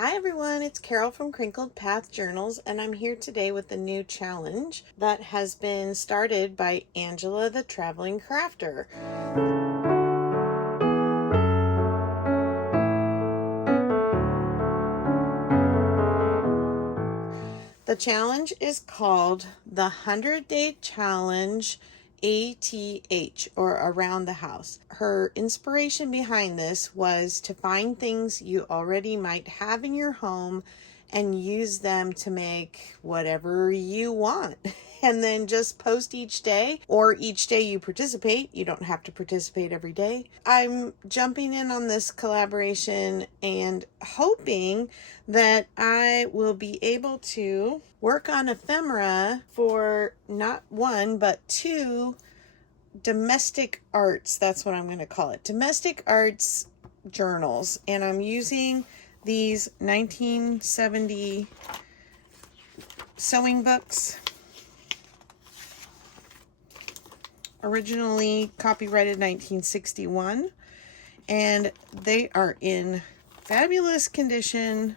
Hi everyone, it's Carol from Crinkled Path Journals, and I'm here today with a new challenge that has been started by Angela the Traveling Crafter. The challenge is called the 100-Day Challenge ATH, or Around the House. Her inspiration behind this was to find things you already might have in your home and use them to make whatever you want. And then just post each day, or each day you participate. You don't have to participate every day. I'm jumping in on this collaboration and hoping that I will be able to work on ephemera for not one, but two domestic arts. That's what I'm going to call it. Domestic arts journals. And I'm using these 1970 sewing books, originally copyrighted 1961, and they are in fabulous condition,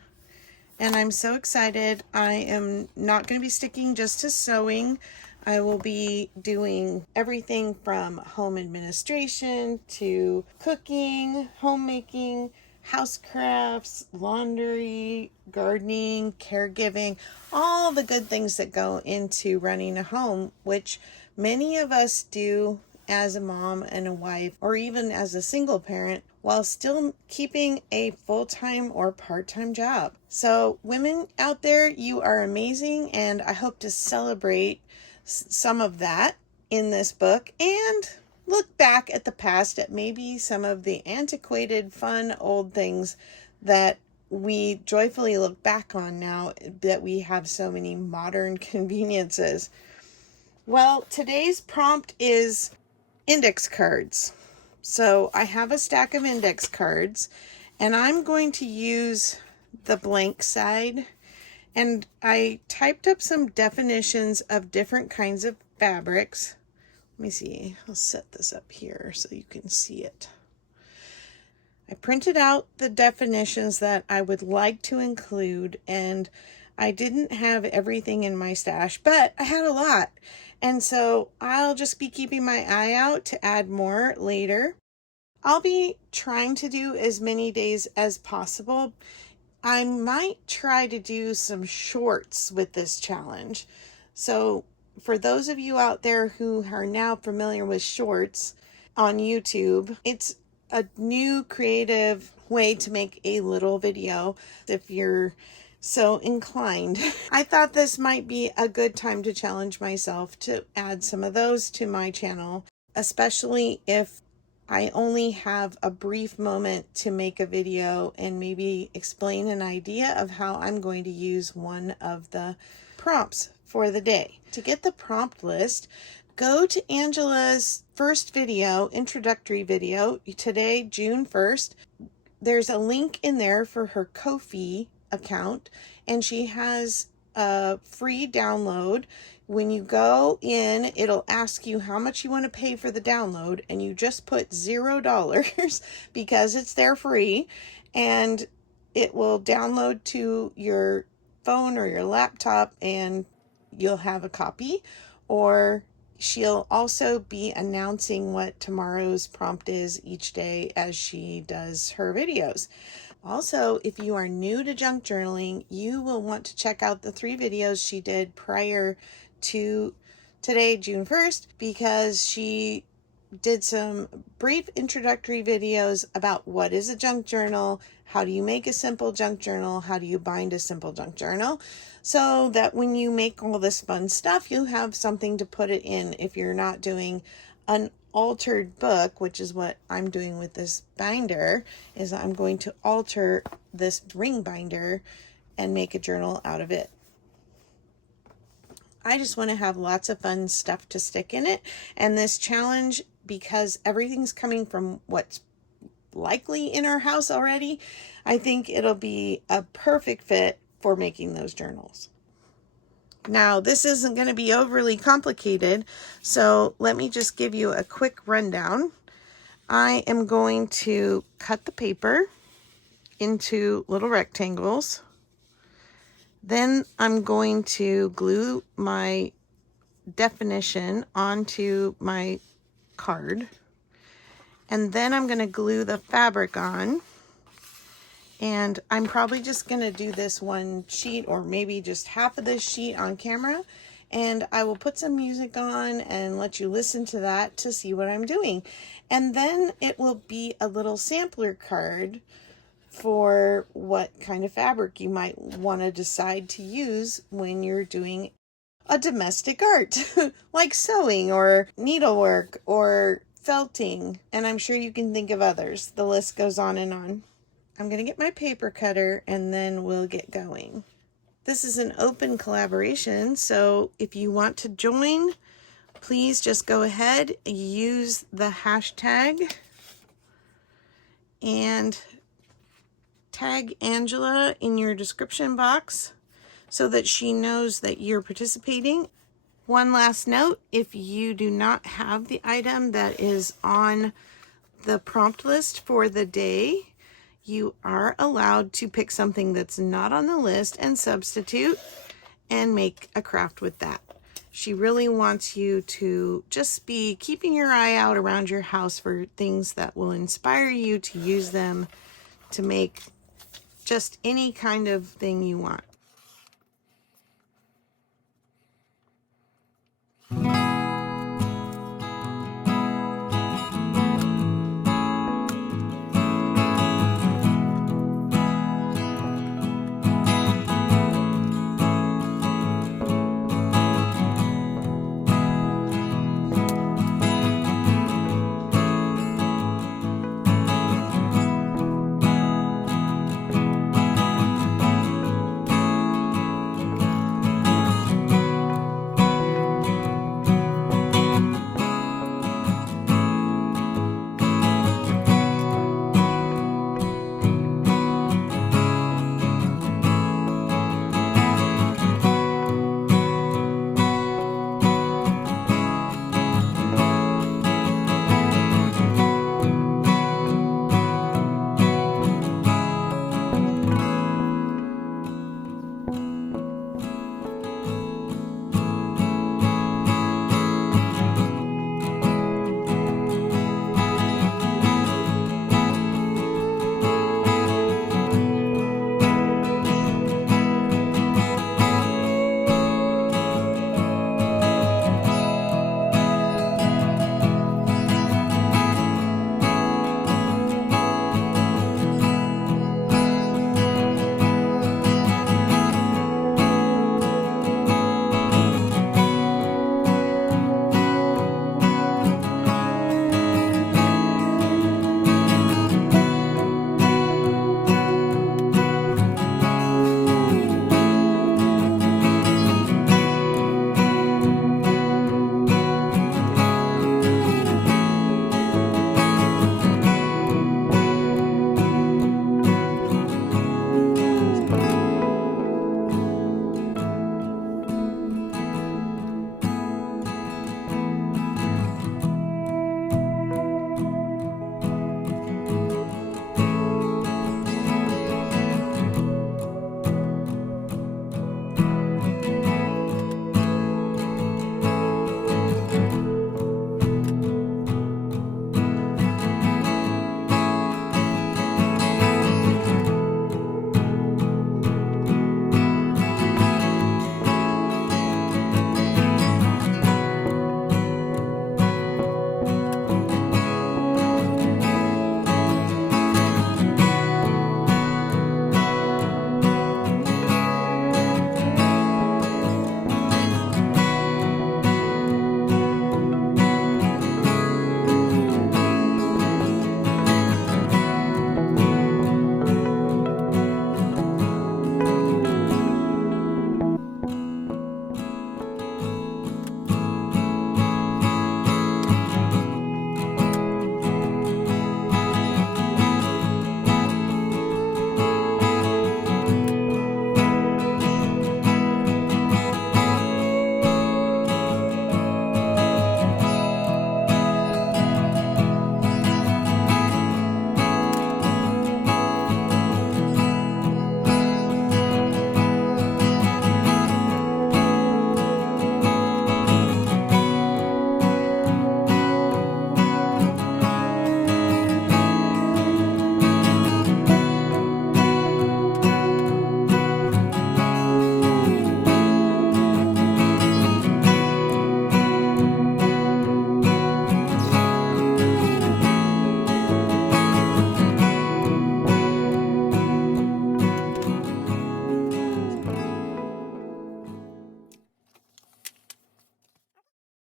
and I'm so excited. I am not going to be sticking just to sewing. I will be doing everything from home administration to cooking, homemaking, house crafts, laundry, gardening, caregiving, all the good things that go into running a home, which many of us do as a mom and a wife, or even as a single parent, while still keeping a full-time or part-time job. So women out there, you are amazing, and I hope to celebrate some of that in this book and look back at the past at maybe some of the antiquated, fun, old things that we joyfully look back on now that we have so many modern conveniences. Well, today's prompt is index cards. So I have a stack of index cards, and I'm going to use the blank side, and I typed up some definitions of different kinds of fabrics. Let me see, I'll set this up here so you can see it. I printed out the definitions that I would like to include, and I didn't have everything in my stash, but I had a lot. And so I'll just be keeping my eye out to add more later. I'll be trying to do as many days as possible. I might try to do some shorts with this challenge. So for those of you out there who are now familiar with shorts on YouTube, it's a new creative way to make a little video if you're so inclined. I thought this might be a good time to challenge myself to add some of those to my channel, especially if I only have a brief moment to make a video and maybe explain an idea of how I'm going to use one of the prompts for the day. To get the prompt list, go to Angela's first video, introductory video, today, June 1st. There's a link in there for her Ko-fi account, and she has a free download. When you go in, it'll ask you how much you want to pay for the download, and you just put $0 because it's there free, and it will download to your phone or your laptop, and you'll have a copy. Or she'll also be announcing what tomorrow's prompt is each day as she does her videos. Also, if you are new to junk journaling, you will want to check out the 3 videos she did prior to today, June 1st, because she did some brief introductory videos about what is a junk journal, how do you make a simple junk journal, how do you bind a simple junk journal, so that when you make all this fun stuff, you have something to put it in if you're not doing an altered book, which is what I'm doing with this binder. Is I'm going to alter this ring binder and make a journal out of it. I just want to have lots of fun stuff to stick in it, and this challenge, because everything's coming from what's likely in our house already, I think it'll be a perfect fit for making those journals. Now, this isn't going to be overly complicated, so let me just give you a quick rundown. I am going to cut the paper into little rectangles. Then I'm going to glue my definition onto my card. And then I'm going to glue the fabric on. And I'm probably just going to do this one sheet, or maybe just half of this sheet on camera. And I will put some music on and let you listen to that to see what I'm doing. And then it will be a little sampler card for what kind of fabric you might want to decide to use when you're doing a domestic art, like sewing or needlework or felting. And I'm sure you can think of others. The list goes on and on. I'm going to get my paper cutter and then we'll get going. This is an open collaboration, so if you want to join, please just go ahead, use the hashtag and tag Angela in your description box so that she knows that you're participating. One last note, if you do not have the item that is on the prompt list for the day, you are allowed to pick something that's not on the list and substitute and make a craft with that. She really wants you to just be keeping your eye out around your house for things that will inspire you to use them to make just any kind of thing you want.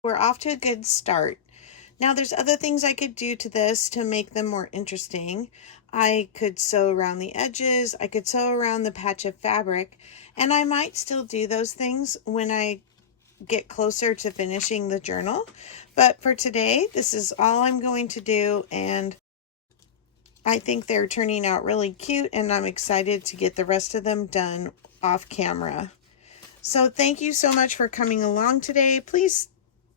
We're off to a good start. Now there's other things I could do to this to make them more interesting. I could sew around the edges, I could sew around the patch of fabric, and I might still do those things when I get closer to finishing the journal. But for today, this is all I'm going to do, and I think they're turning out really cute, and I'm excited to get the rest of them done off camera. So thank you so much for coming along today. Please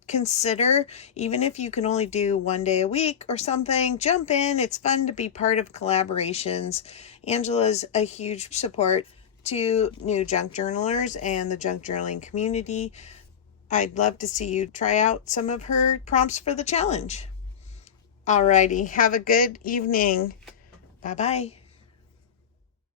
consider, even if you can only do one day a week or something, jump in. It's fun to be part of collaborations. Angela's a huge support to new junk journalers and the junk journaling community. I'd love to see you try out some of her prompts for the challenge. Alrighty, have a good evening. Bye-bye.